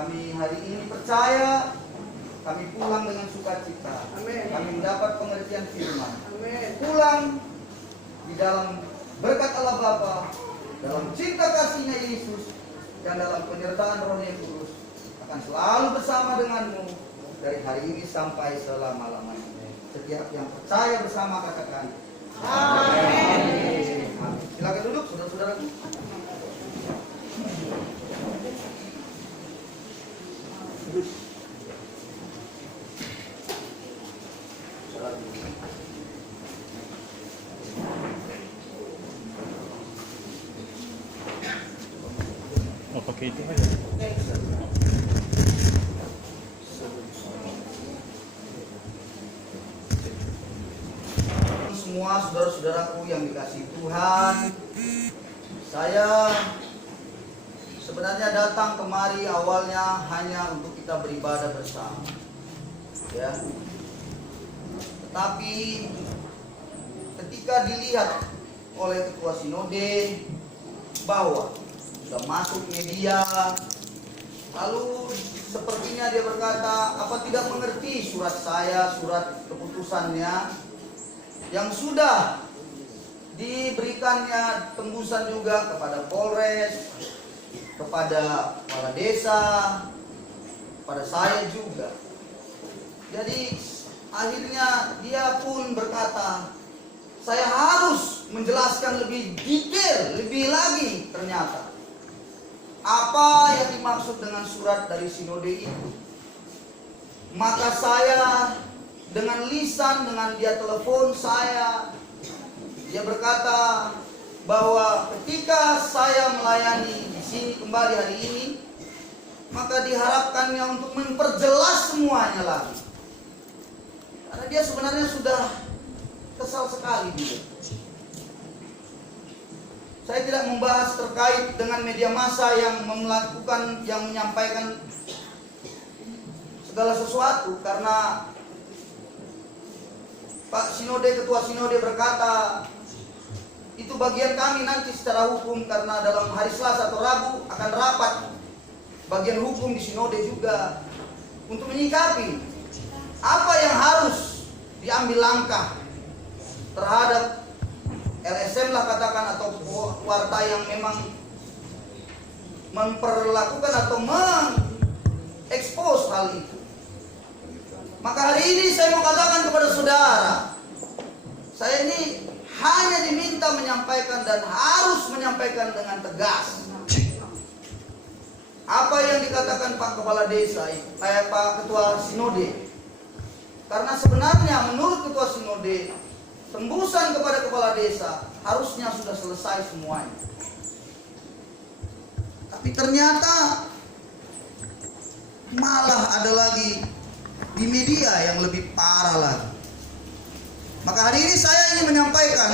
Kami hari ini percaya, kami pulang dengan sukacita. Amin. Kami mendapat pengertian firman. Amin. Pulang di dalam berkat Allah Bapa, dalam cinta kasih-Nya Yesus, dan dalam penyertaan Roh-Nya Kudus akan selalu bersama denganmu dari hari ini sampai selama-lamanya. Setiap yang percaya bersama katakan amin. Amin. Silakan duduk, saudara-saudaraku. Oh, pakai itu aja. Semua saudara-saudaraku yang dikasihi Tuhan, saya sebenarnya datang kemari awalnya hanya untuk kita beribadah bersama, ya. Tetapi ketika dilihat oleh Ketua Sinode bahwa sudah masuk media, lalu sepertinya dia berkata, apa tidak mengerti surat saya, surat keputusannya yang sudah diberikannya tembusan juga kepada Polres, kepada kepala desa, pada saya juga. Jadi akhirnya dia pun berkata, saya harus menjelaskan lebih detail, lebih lagi ternyata apa yang dimaksud dengan surat dari Sinode itu. Maka saya dengan lisan, dengan dia telepon saya, dia berkata bahwa ketika saya melayani di sini kembali hari ini, maka diharapkannya untuk memperjelas semuanya lagi. Karena dia sebenarnya sudah kesal sekali dia. Saya tidak membahas terkait dengan media massa yang melakukan, yang menyampaikan segala sesuatu, karena Pak Sinode, Ketua Sinode berkata, itu bagian kami nanti secara hukum, karena dalam hari Selasa atau Rabu akan rapat bagian hukum di Sinode juga untuk menyikapi apa yang harus diambil langkah terhadap LSM lah katakan, atau warta yang memang memperlakukan atau mengekspos hal itu. Maka hari ini saya mau katakan kepada saudara, saya ini hanya diminta menyampaikan dan harus menyampaikan dengan tegas apa yang dikatakan Pak Kepala Desa, Pak Ketua Sinode. Karena sebenarnya menurut Ketua Sinode, tembusan kepada Kepala Desa harusnya sudah selesai semuanya. Tapi ternyata malah ada lagi di media yang lebih parah lagi. Maka hari ini saya ingin menyampaikan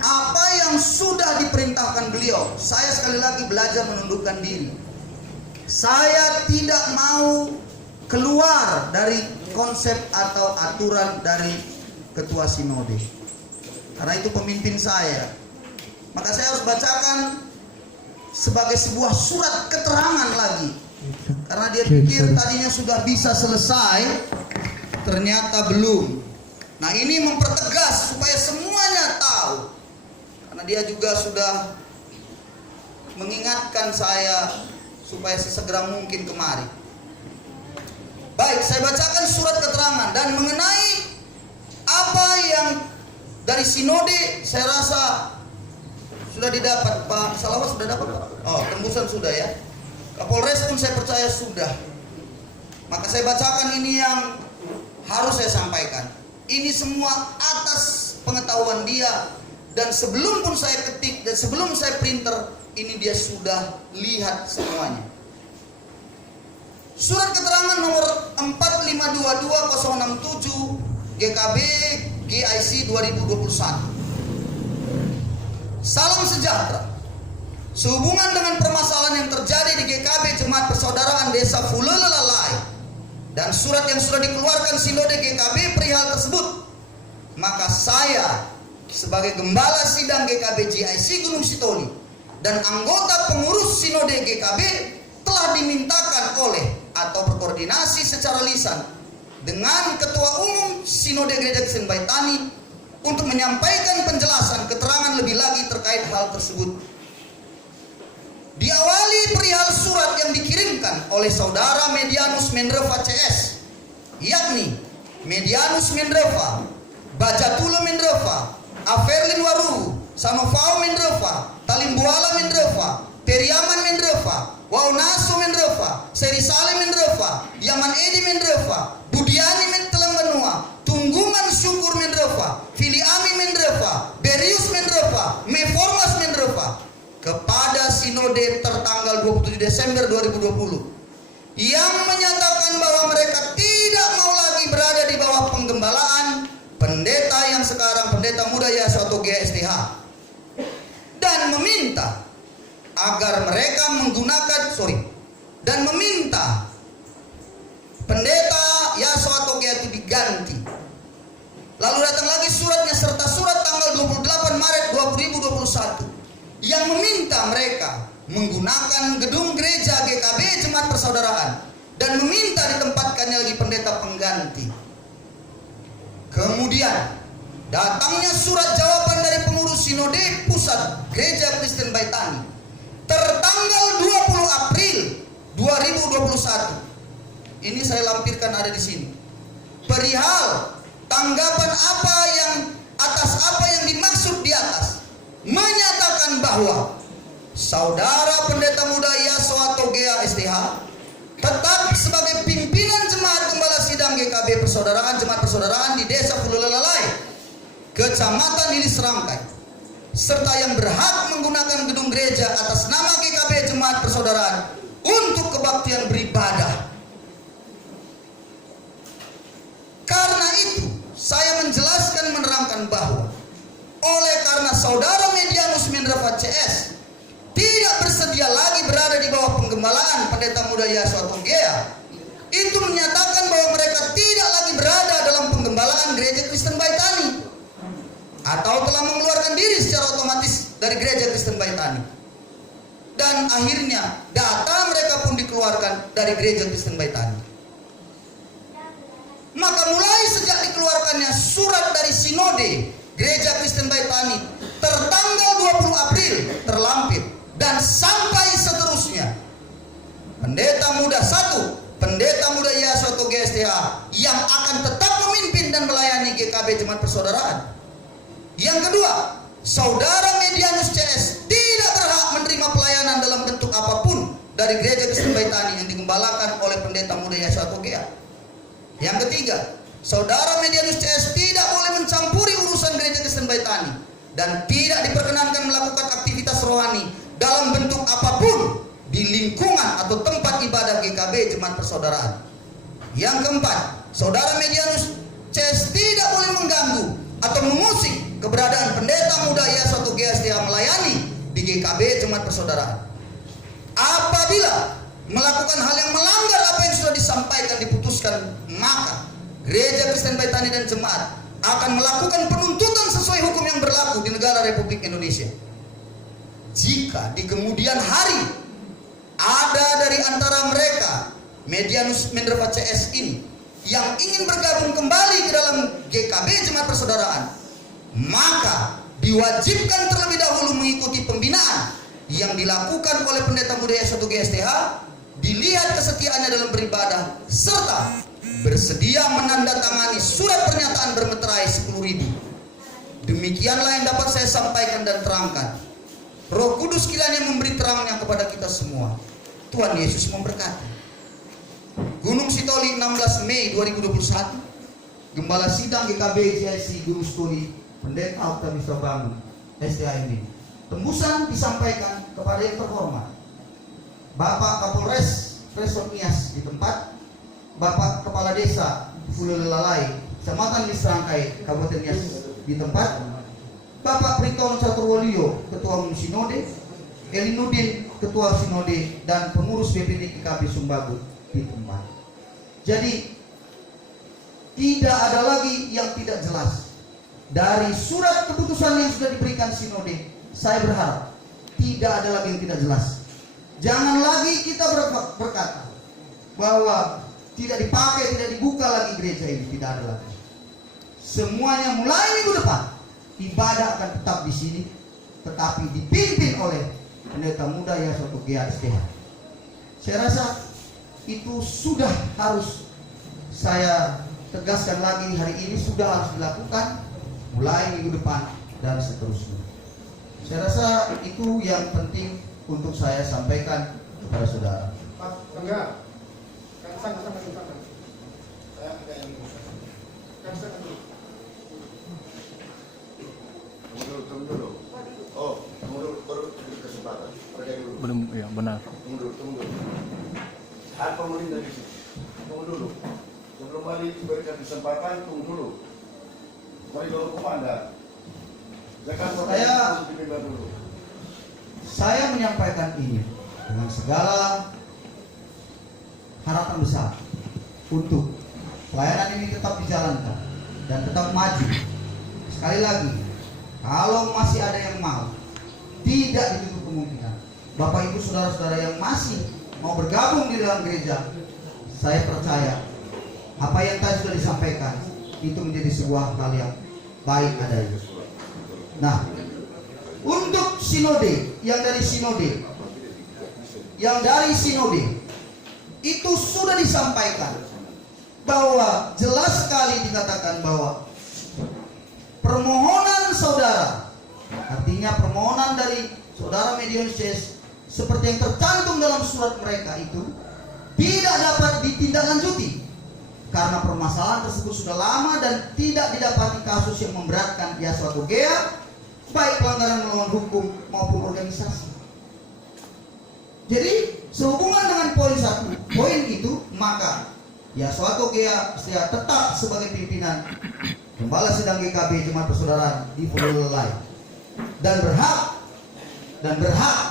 apa yang sudah diperintahkan beliau. Saya sekali lagi belajar menundukkan diri. Saya tidak mau keluar dari konsep atau aturan dari Ketua Sinode, karena itu pemimpin saya. Maka saya harus bacakan sebagai sebuah surat keterangan lagi, karena dia pikir tadinya sudah bisa selesai, ternyata belum. Nah, ini mempertegas supaya semuanya tahu, karena dia juga sudah mengingatkan saya supaya sesegera mungkin kemari. Baik, saya bacakan surat keterangan, dan mengenai apa yang dari Sinode saya rasa sudah didapat. Pak Salawat sudah dapat, Pak? Oh, tembusan sudah ya. Kapolres pun saya percaya sudah. Maka saya bacakan ini yang harus saya sampaikan. Ini semua atas pengetahuan dia, dan sebelum pun saya ketik dan sebelum saya printer, ini dia sudah lihat semuanya. Surat keterangan nomor 4522067 GKB GIC 2021. Salam sejahtera. Sehubungan dengan permasalahan yang terjadi di GKB Jemaat Persaudaraan Desa Fulelelalai dan surat yang sudah dikeluarkan Sinode GKB perihal tersebut, maka saya sebagai Gembala Sidang GKB GIC Gunung Sitoli dan anggota pengurus Sinode GKB telah diminta berkoordinasi secara lisan dengan Ketua Umum Sinode Gereja Kristen Baitani untuk menyampaikan penjelasan keterangan lebih lagi terkait hal tersebut. Diawali perihal surat yang dikirimkan oleh saudara Medianus Mendreva CS, yakni Medianus Mendreva, Bajatulo Mendreva, Averlin Waru, Sanovao Mendreva, Talimbuala Mendreva, Periaman Mendreva, Waunaso Mendreva, Serisale Mendreva, Yaman Edi Mendreva, Budiani Mentelang Benua, Tunggungan Syukur Mendreva, Filiami Mendreva, Berius Mendreva, Meformas Mendreva, kepada sinode tertanggal 27 Desember 2020 yang menyatakan bahwa mereka tidak mau lagi berada di bawah penggembalaan pendeta yang sekarang pendeta muda Yasuato GSTH, dan meminta agar mereka meminta pendeta Yasuato GSTH diganti. Lalu datang lagi suratnya serta surat tanggal 28 Maret 2021 yang meminta mereka menggunakan gedung gereja GKB Jemaat Persaudaraan dan meminta ditempatkannya lagi pendeta pengganti. Kemudian datangnya surat jawaban dari pengurus Sinode Pusat Gereja Kristen Baitani tertanggal 20 April 2021. Ini saya lampirkan ada di sini. Perihal tanggapan atas apa yang dimaksud di atas, menyatakan bahwa saudara pendeta muda Yasuato GSTH tetap sebagai pimpinan jemaat gembala sidang GKB Persaudaraan Jemaat Persaudaraan di Desa Fululalai, Kecamatan Lili Serangkai, serta yang berhak menggunakan gedung gereja atas nama GKB Jemaat Persaudaraan untuk kebaktian beribadah. Karena itu, saya menjelaskan menerangkan bahwa oleh karena saudara Medianus Mendreva CS tidak bersedia lagi berada di bawah penggembalaan pendeta muda Yasuato GA, itu menyatakan bahwa mereka tidak lagi berada dalam penggembalaan Gereja Kristen Baitani atau telah mengeluarkan diri secara otomatis dari Gereja Kristen Baitani, dan akhirnya data mereka pun dikeluarkan dari Gereja Kristen Baitani. Maka mulai sejak dikeluarkannya surat dari Sinode Gereja Kristen Baitani tertanggal 20 April terlampir dan sampai seterusnya, pendeta muda Yasuato GSTH yang akan tetap memimpin dan melayani GKB Jemaat Persaudaraan. Yang kedua, saudara Medianus CS tidak berhak menerima pelayanan dalam bentuk apapun dari Gereja Kristen Baitani yang digembalakan oleh pendeta muda Yasuato GA. Yang ketiga, saudara Medianus CS tidak boleh mencampuri urusan Gereja Kristen Baitani dan tidak diperkenankan melakukan aktivitas rohani dalam bentuk apapun di lingkungan atau tempat ibadah GKB Jemaat Persaudaraan. Yang keempat, saudara Medianus CS tidak boleh mengganggu atau mengusik keberadaan pendeta muda Yasuato GSTH melayani di GKB Jemaat Persaudaraan. Apabila melakukan hal yang melanggar apa yang sudah disampaikan diputuskan, maka Gereja Kristen Baitani dan jemaat akan melakukan penuntutan sesuai hukum yang berlaku di negara Republik Indonesia. Jika di kemudian hari ada dari antara mereka Medianus Mendreva CS ini yang ingin bergabung kembali ke dalam GKB Jemaat Persaudaraan, maka diwajibkan terlebih dahulu mengikuti pembinaan yang dilakukan oleh pendeta muda Yasuato GSTH, dilihat kesetiaannya dalam beribadah, serta bersedia menandatangani surat pernyataan bermeterai 10.000. Demikianlah yang dapat saya sampaikan dan terangkan. Roh Kudus kiranya memberi terangnya kepada kita semua. Tuhan Yesus memberkati. Gunung Sitoli 16 Mei 2021. Gembala Sidang GKB GIC Gunung Sitoli, Pendeta Octavius Bangun STIMB. Tembusan disampaikan kepada yang terhormat Bapak Kapolres Resort Nias di tempat, Bapak Kepala Desa Fululalai, Kecamatan Serangkai, Kabupaten Nias di tempat, Bapak Pritono Caturwolio, Ketua Umum Sinode, Elinudin, Ketua Sinode, dan pengurus BPD GKB Sumbagut di tempat. Jadi tidak ada lagi yang tidak jelas dari surat keputusan yang sudah diberikan Sinode. Saya berharap tidak ada lagi yang tidak jelas. Jangan lagi kita berkata bahwa tidak dipakai, tidak dibuka lagi gereja ini, tidak ada lagi. Semuanya mulai minggu depan ibadah akan tetap di sini, tetapi dipimpin oleh pendeta muda Yasoto Gea SDH. Saya rasa itu sudah harus saya tegaskan lagi, hari ini sudah harus dilakukan mulai minggu depan dan seterusnya. Saya rasa itu yang penting untuk saya sampaikan kepada saudara. Mas, enggak. Kan sana. Saya enggak yang kan sana dulu. Tunggu dulu. Oh, tunggu dulu, baru diberi kesempatan. Pergi dulu. Belum, ya benar. Tunggu dulu. Apa mau dari sini? Tunggu dulu. Sebelum mari diberikan kesempatan, tunggu dulu. Mari dulu komandan. Saya menyampaikan ini dengan segala harapan besar untuk pelayanan ini tetap dijalankan dan tetap maju. Sekali lagi, kalau masih ada yang mau, tidak ditutup kemungkinan. Bapak Ibu saudara-saudara yang masih mau bergabung di dalam gereja, saya percaya apa yang tadi sudah disampaikan itu menjadi sebuah hal yang baik adanya. Nah, untuk sinode, yang dari sinode itu sudah disampaikan bahwa jelas sekali dikatakan bahwa permohonan saudara, artinya permohonan dari saudara Medion Chess seperti yang tercantum dalam surat mereka itu tidak dapat ditindaklanjuti karena permasalahan tersebut sudah lama dan tidak didapati kasus yang memberatkan Yasoto Gea, baik pelanggaran melawan hukum maupun organisasi. Jadi sehubungan dengan poin itu, maka Yasoto Gea SDH tetap sebagai pimpinan Gembala Sidang GKB Jemaat Persaudaraan di Fulolai dan berhak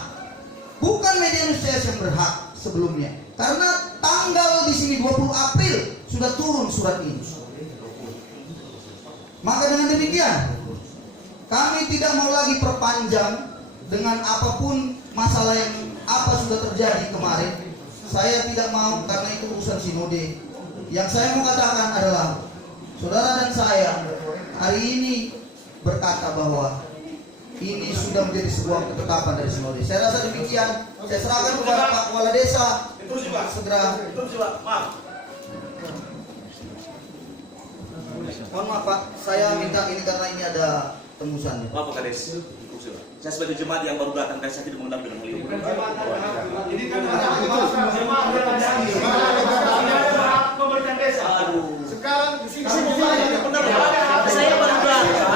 bukan Medion Chess yang berhak sebelumnya, karena tanggal di sini 20 April sudah turun surat ini. Maka dengan demikian kami tidak mau lagi perpanjang dengan apapun masalah yang apa sudah terjadi kemarin. Saya tidak mau, karena itu urusan sinode. Yang saya mau katakan adalah saudara dan saya hari ini berkata bahwa ini sudah menjadi sebuah ketetapan dari sinode. Saya rasa demikian. Saya serahkan kepada Pak Kepala Desa segera. Mohon maaf Pak, saya minta ini karena ini ada tembusan. Maaf Pak Kades, saya sebagai jemaat yang baru datang dan saya tidak mengenal dengan beliau. Ini kan jemaat pemerintahan desa. Aduh. Sekarang di sini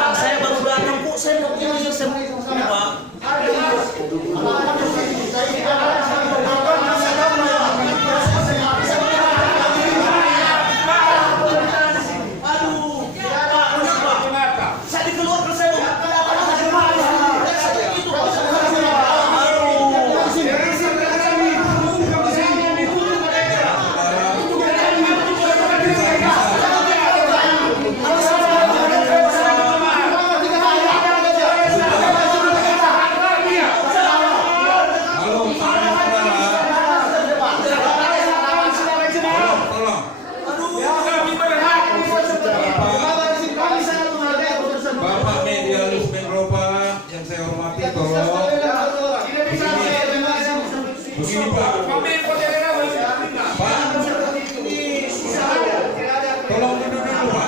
Saya baru datang Bu, saya mau ini, saya mau Pak. Begini Pak, tolong duduk dulu Pak.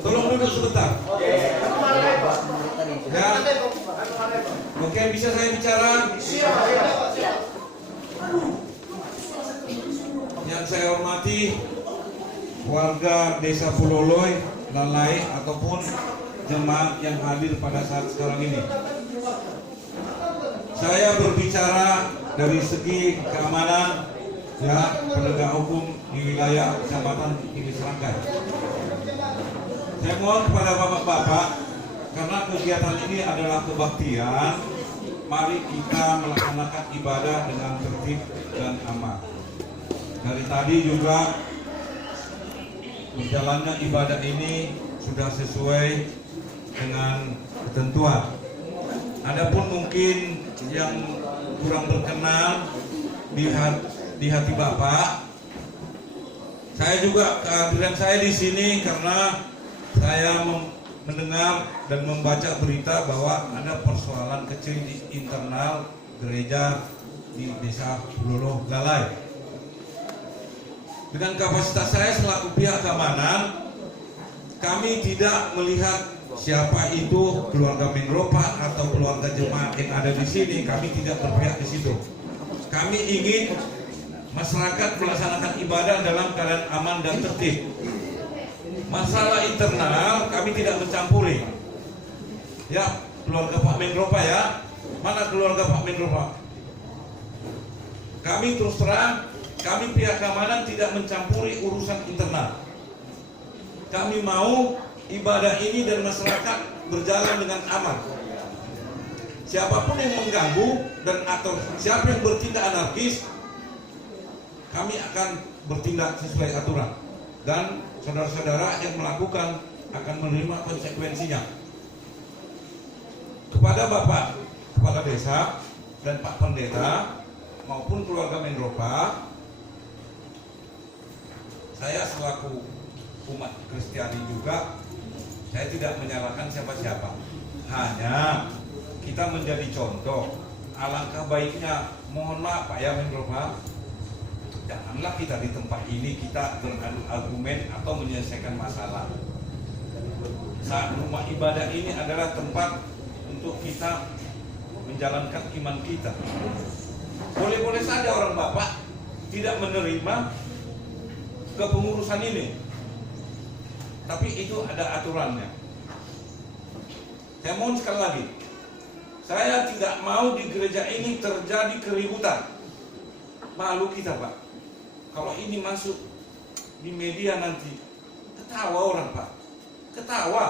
Tolong duduk sebentar. Ya. Oke, bisa saya bicara? Yang saya hormati warga Desa Fuloloi, Lalai ataupun jemaat yang hadir pada saat sekarang ini. Saya berbicara dari segi keamanan ya penegak hukum di wilayah Kecamatan Gili Serangkai. Saya mohon kepada bapak-bapak, karena kegiatan ini adalah kebaktian, mari kita melaksanakan ibadah dengan tertib dan aman. Dari tadi juga berjalannya ibadah ini sudah sesuai dengan ketentuan. Adapun mungkin yang kurang berkenan di hati Bapak, saya juga kehadiran saya di sini karena saya mendengar dan membaca berita bahwa ada persoalan kecil di internal gereja di Desa Loloh Galai. Dengan kapasitas saya selaku pihak keamanan, kami tidak melihat siapa itu keluarga Menropa atau keluarga jemaat yang ada di sini. Kami tidak berpihak di situ. Kami ingin masyarakat melaksanakan ibadah dalam keadaan aman dan tertib. Masalah internal kami tidak mencampuri. Ya, keluarga Pak Menropa ya. Mana keluarga Pak Menropa? Kami terus terang, kami pihak keamanan tidak mencampuri urusan internal. Kami mau ibadah ini dan masyarakat berjalan dengan aman. Siapapun yang mengganggu dan atau siapa yang bertindak anarkis, kami akan bertindak sesuai aturan. Dan saudara-saudara yang melakukan akan menerima konsekuensinya. Kepada Bapak Kepala Desa dan Pak Pendeta maupun keluarga Menropa, saya selaku umat Kristiani juga, saya tidak menyalahkan siapa-siapa. Hanya kita menjadi contoh. Alangkah baiknya, mohon maaf Pak ya Menropa, janganlah kita di tempat ini kita beradu argumen atau menyelesaikan masalah. Saat rumah ibadah ini adalah tempat untuk kita menjalankan iman kita. Boleh-boleh saja orang Bapak tidak menerima kepengurusan ini, tapi itu ada aturannya. Saya mohon sekali lagi, saya tidak mau di gereja ini terjadi keributan. Malu kita Pak, kalau ini masuk di media nanti, ketawa orang Pak, ketawa.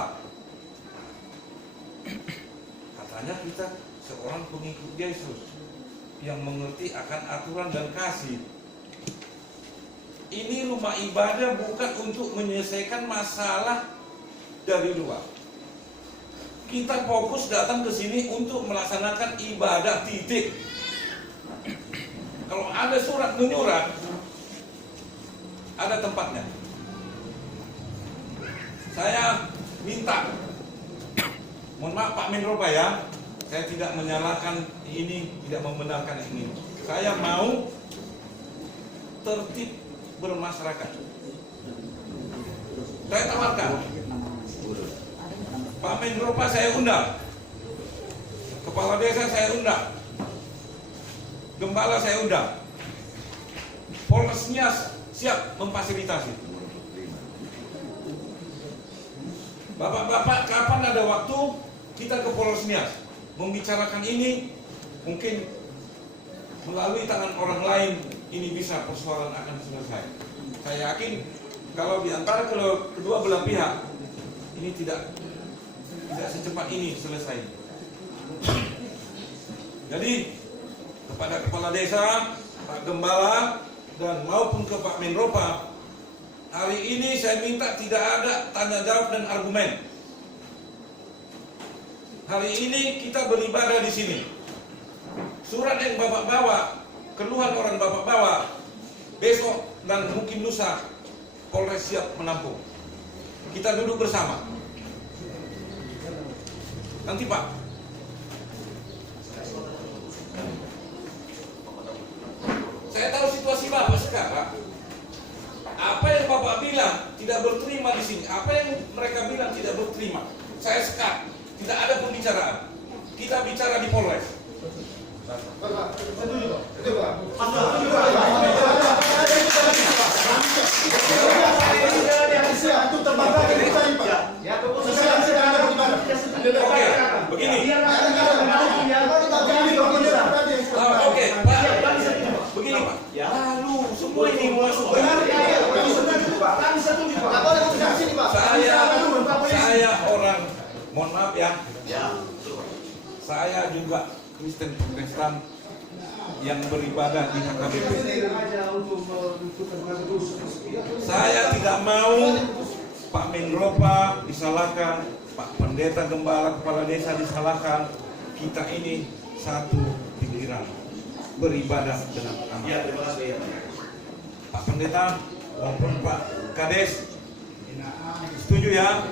Katanya kita seorang pengikut Yesus yang mengerti akan aturan dan kasih. Ini rumah ibadah bukan untuk menyelesaikan masalah dari luar. Kita fokus datang ke sini untuk melaksanakan ibadah, titik. Kalau ada surat menyurat, ada tempatnya. Saya minta, mohon maaf Pak Menropa ya, saya tidak menyalahkan ini, tidak membenarkan ini. Saya mau tertib bermasyarakat. Saya tawarkan, Pak Menropa saya undang, Kepala Desa saya undang, Gembala saya undang, Polresnya siap memfasilitasi. Bapak-bapak, kapan ada waktu kita ke Polres Nias membicarakan ini, mungkin melalui tangan orang lain ini bisa persoalan akan selesai. Saya yakin kalau di antara kedua belah pihak ini tidak secepat ini selesai. Jadi kepada Kepala Desa, Pak Gembala dan maupun ke Pak Menropa, hari ini saya minta tidak ada tanya jawab dan argumen. Hari ini kita beribadah di sini. Surat yang Bapak bawa, keluhan orang Bapak bawa, besok dan mungkin lusa Polres siap menampung. Kita duduk bersama. Nanti Pak, saya tahu situasi Bapak sekarang. Apa yang Bapak bilang tidak berterima di sini, apa yang mereka bilang tidak berterima, saya sekat. Tidak ada pembicaraan. Kita bicara di Polres. Oke, begini. Oke, Pak. saya juga Kristen Protestan yang beribadah di HKBP. Saya tidak mau Pak Menropa disalahkan, Pak Pendeta Gembala Kepala Desa disalahkan. Kita ini satu pikiran, beribadah dengan aman. Ya, terima kasih. Pak Pendeta maupun Pak Kades, setuju ya?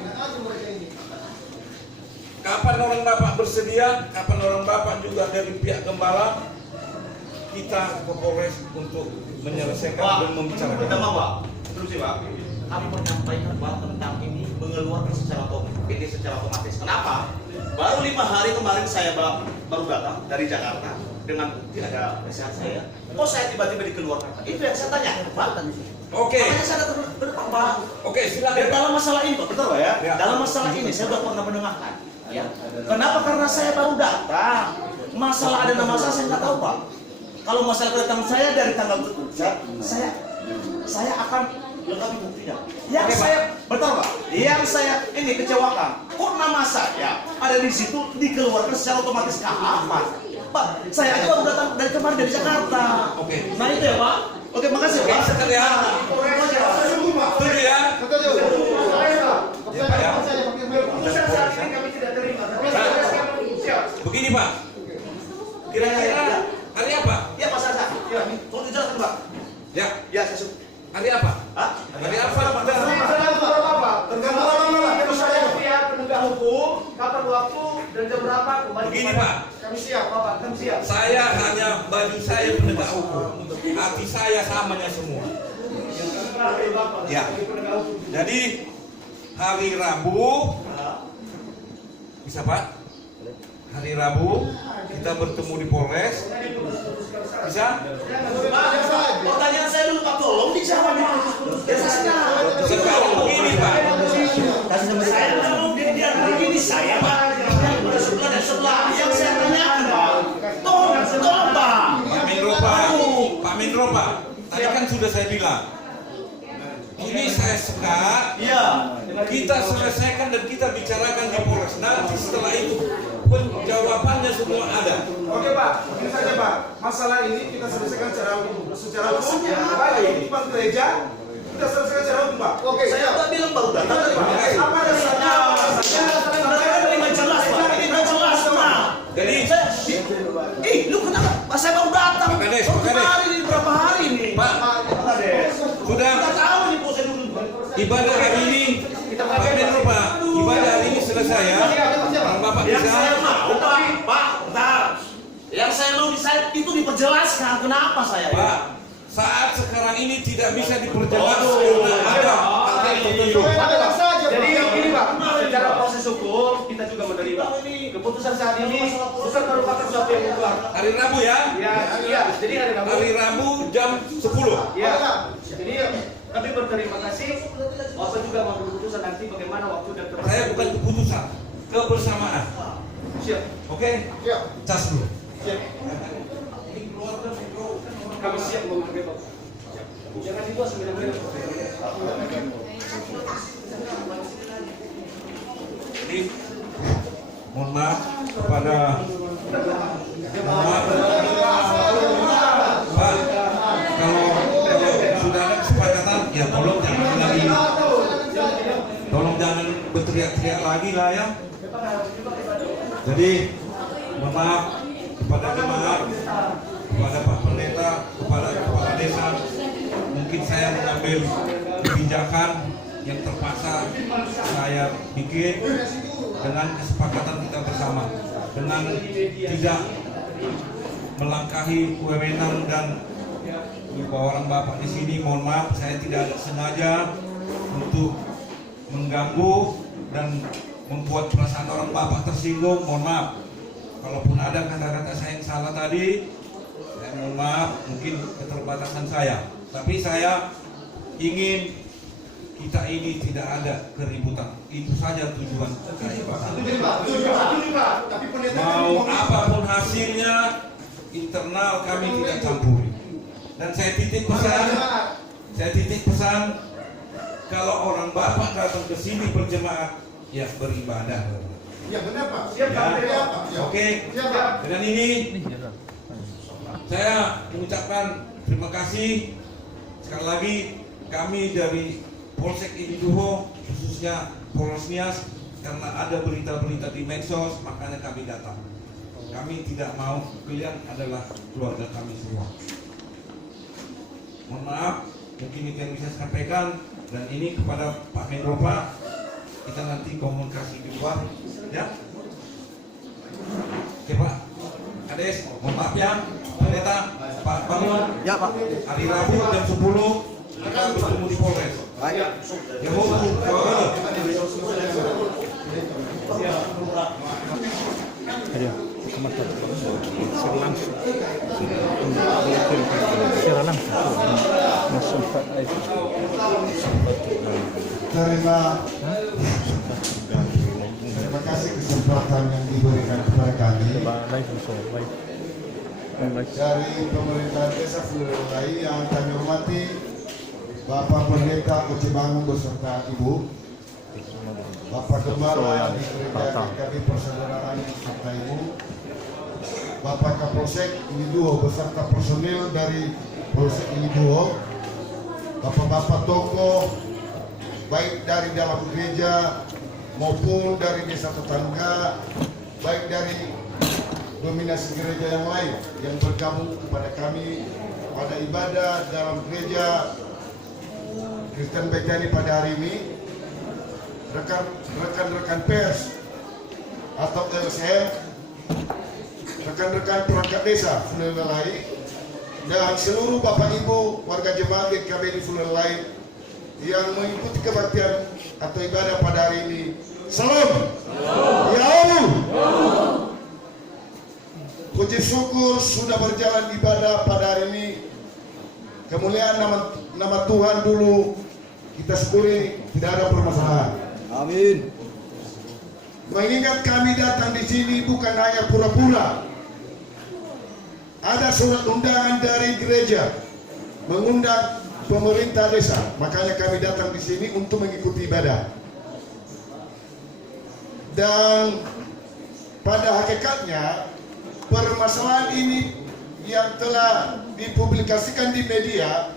Kapan orang Bapak bersedia, kapan orang Bapak juga dari pihak Gembala, kita ke Polres untuk menyelesaikan dan membicarakan. Pertama Pak, terus Pak, kami menyampaikan bahwa tentang ini mengeluarkan secara otomatis. Kenapa? Baru 5 hari kemarin saya baru datang dari Jakarta dengan bukti ada pesan saya. Kok saya tiba-tiba dikeluarkan? Itu yang saya tanya. Pak, Oke. makanya saya datang ke depan Pak. Oke, silakan. Dan dalam masalah ini Pak, betul Pak ya? Ya. Dalam masalah ini saya sudah pernah mendengarkan. Ya. Kenapa? Karena saya baru datang. Masalah ada nama saya nggak tahu Pak. Kalau masalah kedatangan saya dari tanggal saya akan lengkapi buktinya. Yang saya betul Pak. Yang saya ini kecewakan. Kok nama saya ada di situ dikeluarkan secara otomatis ke apa? Pak, saya aja baru datang dari kemarin dari Jakarta. Oke. Nah itu ya Pak. Oke, makasih Oke, Pak. sekalian. Setuju ya? Ya, Pak ya. Begini Pak, kira-kira hari apa? Ya Pak Sasa. Ya, tolong dijelaskan Pak. Ya, Ya, saya suka. hari apa? Hah? Hari apa? penegak hukum, kapan waktu dan jam berapa kembali. Begini kepada- Pak, Kami siap, Bapak, kami siap. saya hanya baju saya penegak hukum, hati saya samanya semua. Ya, jadi hari Rabu, bisa Pak? Hari Rabu kita bertemu di Polres, bisa? Pertanyaan saya dulu Pak, tolong dijawab Pak. Sekarang begini Pak, Saya mau dia begini saya Pak. Yang udah sebelah dan sebelah. Yang saya tanyakan Pak. Tolong Pak. Pak Menropa, tadi kan sudah saya bilang, ini saya sekat, Iya. kita selesaikan dan kita bicarakan di Polres. Nanti setelah itu penjawabannya semua ada. Oke Pak, ini saja Pak. Masalah ini kita selesaikan secara hukum. Pak, ini Pak gereja, kita selesaikan secara hukum Pak. Oke, Saya nggak bilang baru datang dari Pak. Apa dasarnya? Ini nggak jelas Pak. Ini nggak jelas Pak. Jadi, Lu kenapa? Pak saya baru datang. Pak Kades, Baru Pak Kades. kemarin ini berapa hari ini? Pak, sudah Nggak tahu nih prosedur. ibadah hari ini, Pak Menropa, ibadah hari ini selesai ya. Orang Bapak Yang bisa. saya mau Pak, bentar. Yang saya mau itu diperjelaskan kenapa saya. Pak, saat sekarang ini tidak bisa diperjelas karena ada hal tertentu. Jadi ini Pak, secara proses hukum kita juga menerima keputusan saat ini bukan merupakan suatu yang mutlak. Hari Rabu ya? Ya, iya. Jadi hari Rabu. Hari Rabu jam 10. Ya. Jadi kami berterima kasih. Bapak juga mau keputusan nanti bagaimana waktu dan tempat. Saya bukan keputusan, kebersamaan. Siap. Oke? Siap. Cas dulu. Siap. Kami siap memakai Bapak. Jangan dibuat sebenarnya. Jadi, mohon maaf kepada Pak, kalau sudah ada kesepakatan, ya tolong jangan berteriak-teriak lagi lah ya. Jadi, mohon maaf kepada jemaat, kepada Pak Pendeta, kepada Kepala Desa, mungkin saya mengambil kebijakan yang terpaksa saya bikin dengan kesepakatan kita bersama, dengan tidak melangkahi wewenang dan orang Bapak di sini. Mohon maaf, saya tidak sengaja untuk mengganggu dan membuat perasaan orang Bapak tersinggung. Mohon maaf, kalaupun ada kata-kata saya yang salah tadi, saya mohon maaf, mungkin keterbatasan saya. Tapi saya ingin kita ini tidak ada keributan. Itu saja tujuan saya. Mau apapun hasilnya, internal kami tidak campuri. Dan saya titip pesan, kalau orang Bapak datang ke sini berjemaat, ya beribadah. Ya benar Pak. Siap Pak. Ya. Siap. Oke. Siap Pak. Dengan ini saya mengucapkan terima kasih sekali lagi. Kami dari Polsek Indiduho, khususnya Polres Nias, karena ada berita-berita di medsos, makanya kami datang. Kami tidak mau, kalian adalah keluarga kami semua. Mohon maaf, mungkin itu yang bisa saya sampaikan. Dan ini kepada Pak Menko Pak, kita nanti komunikasi di luar, ya. Oke Pak, Kades, mohon maaf ya, Pak Neta, Pak Bangun. Ya Pak. Hari Rabu jam 10 kita bertemu di Polres. Baik. Ya mau Ada kemana? Secara langsung. Secara langsung. Langsung Pak live. Terima kasih kesempatan yang diberikan kepada kami Live so live. Live. dari pemerintahan Desa Fulelai yang kami hormati Bapak Pendeta Uci Bangun beserta Ibu, Bapak Gembala di Gereja GKB Persaudaraan beserta Ibu, Bapak Kapolsek Indiduho beserta personil dari Polsek Indiduho, Bapak-bapak tokoh baik dari dalam gereja maupun dari desa tetangga, baik dari dominasi gereja yang lain yang bergabung kepada kami pada ibadah dalam gereja Kristen Bejani pada hari ini, rekan-rekan pers atau LSM, rekan-rekan perangkat desa Fulelai, dan seluruh Bapak Ibu warga jemaat GKB di Fulelai yang mengikuti kebaktian atau ibadah pada hari ini. Salam. Ya Allah. Puji syukur sudah berjalan ibadah pada hari ini. Kemuliaan nama Tuhan dulu kita syukuri, tidak ada permasalahan. Amin. Mengingat kami datang di sini bukan hanya pura-pura. Ada surat undangan dari gereja mengundang pemerintah desa, makanya kami datang di sini untuk mengikuti ibadah. Dan pada hakikatnya permasalahan ini yang telah dipublikasikan di media,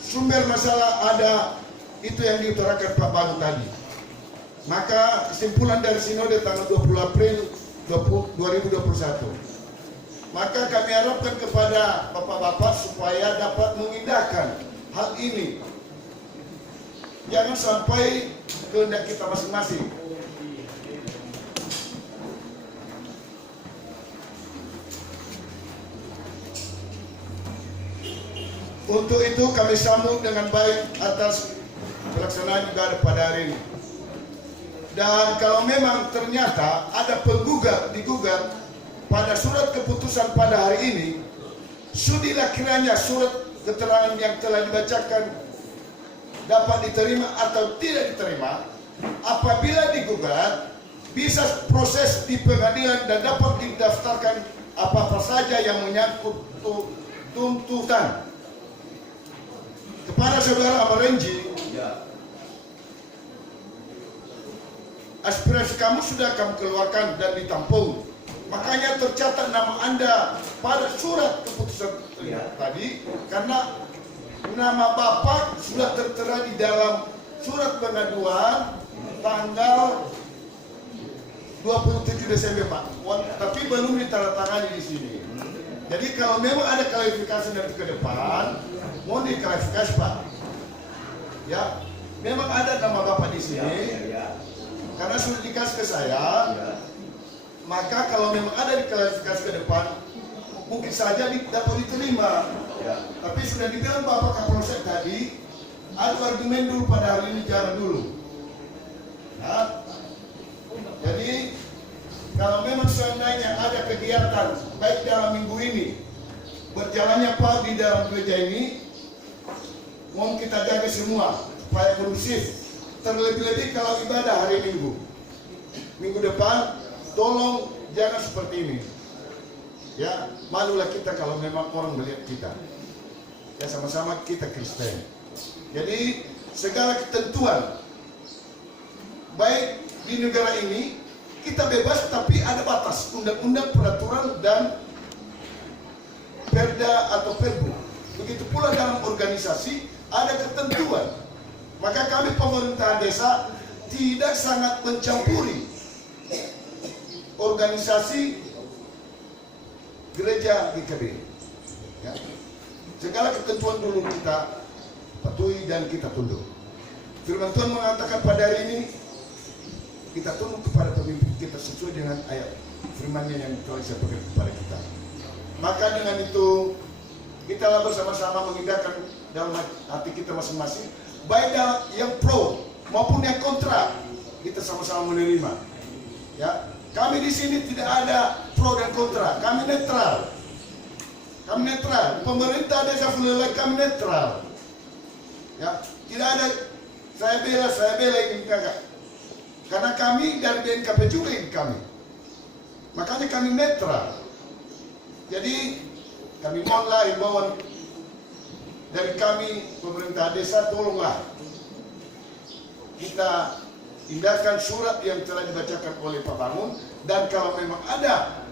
sumber masalah ada itu yang diutarakan Pak Bangun tadi. Maka kesimpulan dari sinode tanggal 20 April 2021, maka kami harapkan kepada bapak-bapak supaya dapat mengindahkan hal ini. Jangan sampai kehendak kita masing-masing. Untuk itu kami sambut dengan baik atas pelaksanaan ibadah pada hari ini. Dan kalau memang ternyata ada penggugat digugat pada surat keputusan pada hari ini, sudilah kiranya surat keterangan yang telah dibacakan dapat diterima atau tidak diterima. Apabila digugat, bisa proses di pengadilan dan dapat didaftarkan apa-apa saja yang menyangkut tuntutan. Kepada saudara Amarenji, aspirasi kamu sudah kamu keluarkan dan ditampung. Makanya tercatat nama Anda pada surat keputusan tadi, karena nama Bapak sudah tertera di dalam surat pengaduan tanggal 27 Desember Pak, tapi belum ditandatangani di sini. Jadi kalau memang ada klarifikasi nanti ke depan, mohon diklarifikasi Pak. Ya, memang ada nama Bapak di sini, karena sudah dikasih ke saya. Maka kalau memang ada diklarifikasi ke depan, mungkin saja dapat diterima. Tapi sudah dibilang Bapak Kapolsek tadi, ada argumen dulu pada hari ini, jangan dulu. Ya. Jadi kalau memang seandainya ada kegiatan baik dalam minggu ini, berjalannya Pak di dalam gereja ini, mohon kita jaga semua supaya kondusif. Terlebih-lebih kalau ibadah hari minggu depan, tolong jangan seperti ini. Ya, malulah kita kalau memang orang melihat kita. Ya, sama-sama kita Kristen. Jadi segala ketentuan baik di negara ini kita bebas, tapi ada batas undang-undang, peraturan, dan perda atau perbu. Begitu pula dalam organisasi ada ketentuan. Maka kami pemerintahan desa tidak sangat mencampuri organisasi gereja GKB. Ya. Segala ketentuan dulu kita patuhi dan kita tunduk. Firman Tuhan mengatakan pada hari ini kita tunduk kepada pemimpin kita sesuai dengan ayat firman-Nya yang telah disampaikan kepada kita. Maka dengan itu kita bersama-sama mengindahkan dalam hati kita masing-masing, baik dalam yang pro maupun yang kontra, kita sama-sama menerima. Ya, kami di sini tidak ada pro dan kontra, kami netral. Kami netral. Pemerintah desa Fulilai kami netral. Ya, tidak ada saya bela ini enggak. Karena kami dari BNKP juga ini kami. Makanya kami netral. Jadi kami mohonlah himbauan dari kami pemerintah desa, tolonglah kita indahkan surat yang telah dibacakan oleh Pak Bangun, dan kalau memang ada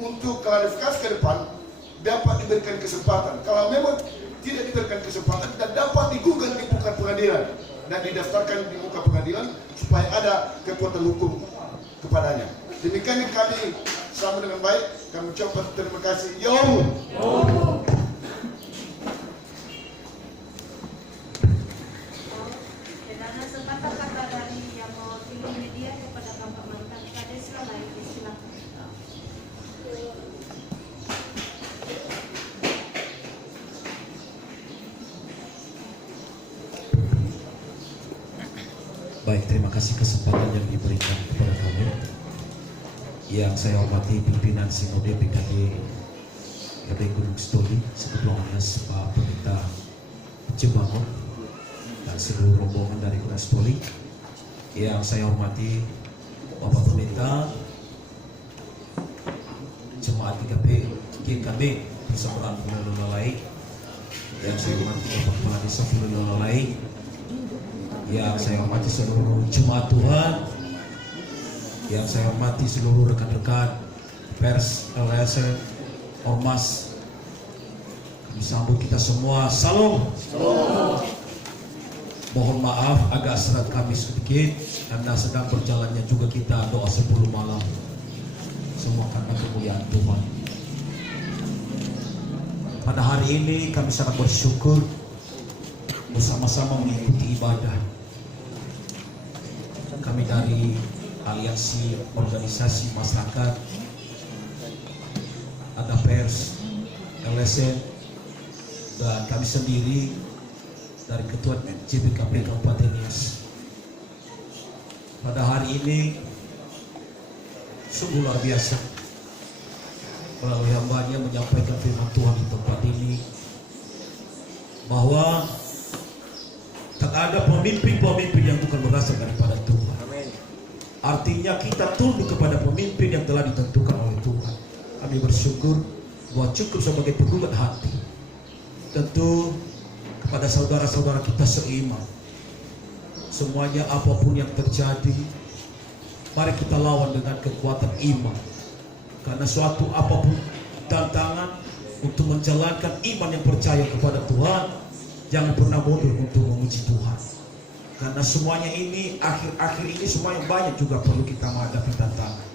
untuk klarifikasi ke depan dapat diberikan kesempatan. Kalau memang tidak diberikan kesempatan dan dapat digugat di muka pengadilan dan didaftarkan di muka pengadilan supaya ada kekuatan hukum kepadanya. Demikian yang kami sama dengan baik. Kami ucapkan terima kasih. Yo. Dan sepakat kata dari yang mewakili media kepada Bapak Mantan Kades lain, silakan. Baik, terima kasih kesempatan yang diberikan kepada kami. Yang saya hormati pimpinan Sinode PKD Gunung Stoli, seketuanya Pak Pendeta Cebangon dan seluruh rombongan dari Gunung Stoli. Yang saya hormati Bapak Pendeta, Jemaat GKB Persaudaraan Fulilai, yang saya hormati Bapak Kepala Desa Fulilai, yang saya hormati seluruh jemaat Tuhan, yang saya hormati seluruh rekan-rekan pers, LSM, Ormas. Kami sambut kita semua. Salam. Mohon maaf agak serat kami sedikit karena sedang berjalannya juga kita doa 10 malam. Semua karena kemuliaan Tuhan. Pada hari ini kami sangat bersyukur bersama-sama mengikuti ibadah. Kami dari aliansi organisasi masyarakat, ada pers, LSM, dan kami sendiri dari Ketua JPKP Kabupaten Nias. Pada hari ini sungguh luar biasa melalui hambanya menyampaikan firman Tuhan di tempat ini, bahwa tak ada pemimpin-pemimpin yang bukan berasal daripada Tuhan. Artinya kita tunduk kepada pemimpin yang telah ditentukan oleh Tuhan. Kami bersyukur bahwa cukup sebagai penggugat hati. Tentu kepada saudara-saudara kita seiman, semuanya apapun yang terjadi, mari kita lawan dengan kekuatan iman. Karena suatu apapun tantangan untuk menjalankan iman yang percaya kepada Tuhan, jangan pernah mundur untuk memuji Tuhan. Karena semuanya ini, akhir-akhir ini semuanya banyak juga perlu kita menghadapi tantangan.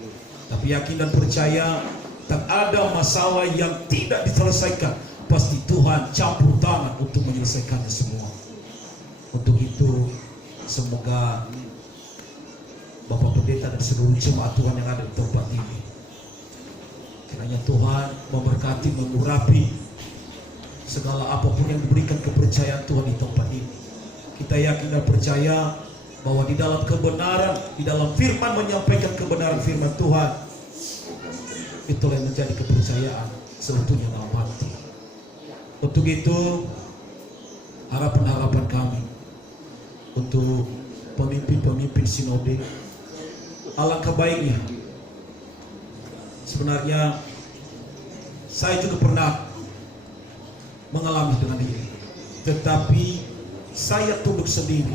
Tapi yakin dan percaya, tak ada masalah yang tidak diselesaikan. Pasti Tuhan campur tangan untuk menyelesaikannya semua. Untuk itu, semoga Bapak Pendeta dan seluruh jemaat Tuhan yang ada di tempat ini, kiranya Tuhan memberkati, mengurapi segala apapun yang diberikan kepercayaan Tuhan di tempat ini. Kita yakin dan percaya bahwa di dalam kebenaran, di dalam firman menyampaikan kebenaran firman Tuhan, itulah yang menjadi kepercayaan seutuhnya dalam hati. Untuk itu, harapan-harapan kami untuk pemimpin-pemimpin sinode, alangkah baiknya. Sebenarnya saya juga pernah mengalami dengan ini, tetapi saya tunduk sendiri.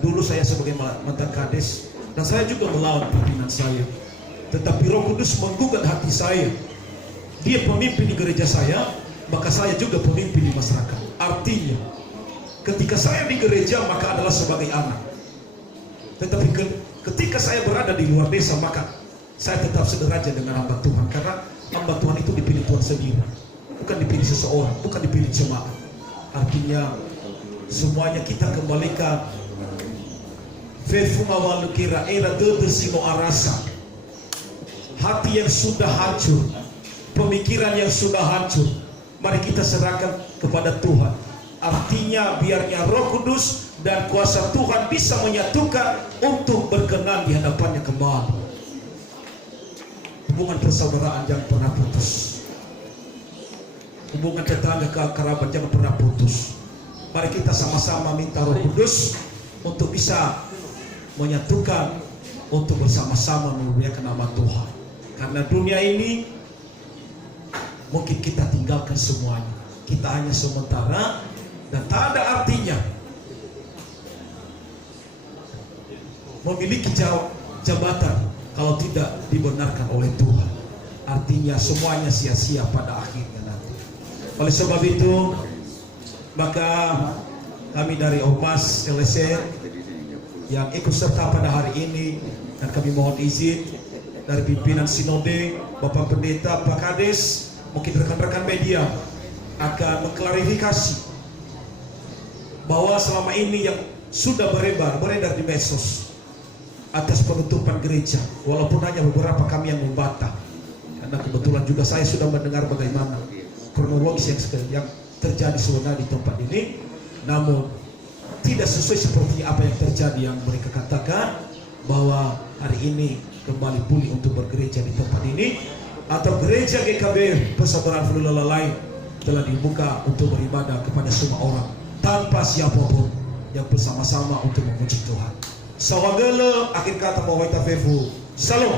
Dulu saya sebagai mantan kades dan saya juga melawan pimpinan saya. Tetapi Roh Kudus menggugah hati saya. Dia pemimpin di gereja saya, maka saya juga pemimpin di masyarakat. Artinya, ketika saya di gereja maka adalah sebagai anak. Tetapi ketika saya berada di luar desa maka saya tetap sederajat dengan hamba Tuhan. Karena hamba Tuhan itu dipilih Tuhan sendiri, bukan dipilih seseorang, bukan dipilih jemaat. Artinya semuanya kita kembalikan Fefungawalu kira era simo arasa. Hati yang sudah hancur, pemikiran yang sudah hancur, mari kita serahkan kepada Tuhan. Artinya biarnya Roh Kudus dan kuasa Tuhan bisa menyatukan untuk berkenan di hadapannya kembali. Hubungan persaudaraan jangan pernah putus. Hubungan tetangga kerabat jangan pernah putus. Mari kita sama-sama minta Roh Kudus untuk bisa menyatukan, untuk bersama-sama memuliakan nama Tuhan. Karena dunia ini mungkin kita tinggalkan semuanya. Kita hanya sementara dan tak ada artinya memiliki jabatan kalau tidak dibenarkan oleh Tuhan. Artinya semuanya sia-sia pada akhirnya nanti. Oleh sebab itu, maka kami dari Ormas LSR yang ikut serta pada hari ini, dan kami mohon izin dari pimpinan Sinode, Bapak Pendeta, Pak Kades, mungkin rekan-rekan media akan mengklarifikasi bahwa selama ini yang sudah beredar di medsos atas penutupan gereja, walaupun hanya beberapa kami yang membantah, karena kebetulan juga saya sudah mendengar bagaimana kronologis yang terjadi sebenarnya di tempat ini, namun tidak sesuai seperti apa yang terjadi yang mereka katakan bahwa hari ini kembali pulih untuk bergereja di tempat ini, atau gereja GKB Persaudaraan Fulula lain telah dibuka untuk beribadah kepada semua orang tanpa siapapun yang bersama-sama untuk memuji Tuhan. Sawagele akhir kata bahwa kita fefu. Salam.